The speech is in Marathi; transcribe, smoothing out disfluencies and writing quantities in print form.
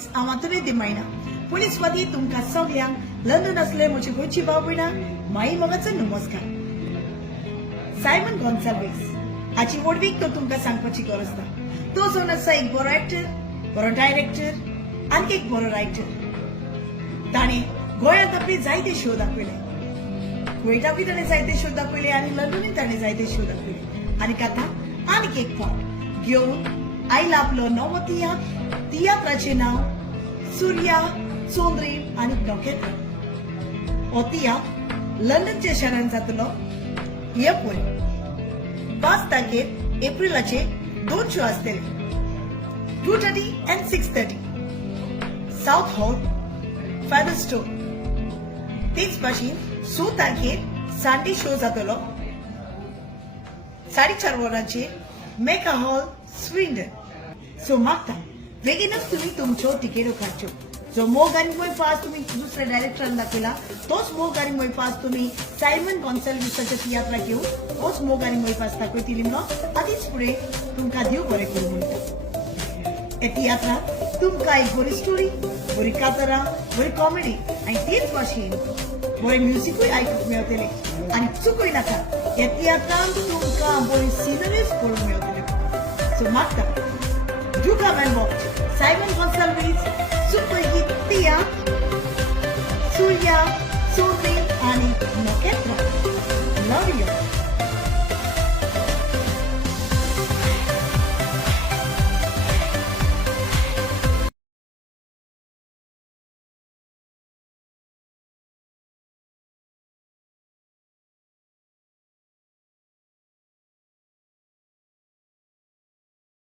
Netflix आमातुने दिमायना पुलिस वती तुमका सगळ्यांक लंडन असले म्हजी गोंयची भाव भयणां माई मोगाचो नमस्कार. सायमन गॉन्साल्वीस हाची वडवीक तो तुमका सांगपाची गरज ना. तो जावन आसा एक बरो एक्टर, बरो डायरेक्टर आनी एक बरो रायटर. ताणे गोंयांत आपले जायते शो दाखयले. कुवेटाकूय ताणें जायते शो दाखयले आनी लंडनूय ताणें जायते शो दाखयले. आनी आतां आनीक एक फावट घेवन आयला आपलो नवो तियात्राचें नांव सुर्या, चोंद्रीम आनी नोकेत्र. हो तियात्र लंडनच्या शारांत जातलो. हे पळय 5 तारखेर एप्रिलाचे 2 शो आसतले. 2:30 and 6:30 साउथ हॉल, फेदरस्टोन. तेच भाशेन 6 तारखेर संडे शो जातलो 4:30 वरांचेर मेका हॉल, स्विंडन. सो मागता बेगीनच तुम्ही तुमच्यो तिकेट्यो काडच्यो. जो मोग आनी मोय पास तुम्ही दुसऱ्या डायरेक्टरान दाखयला तोच मोग आनी मोय पास तुम्ही सायमन गॉन्साल्वीसाच्या तियात्राक येवन तोच मोग आनी मोय पास दाखयतली म्हणून आदींच फुडें तुमकां देव बरें करूं म्हणटा. हे तियात्रात तुमकां एक बरी स्टोरी, बरी कातरां, बरी कॉमेडी आनी तेच भाशेन बरें म्युझिकूय आयकूंक मेळटलें. आनी चुकूय नाका, ह्या तियात्रांत तुमकां बरी सिनरीज पळोवंक मेळटल्यो. सो मागता do come and watch Simon Gonsalves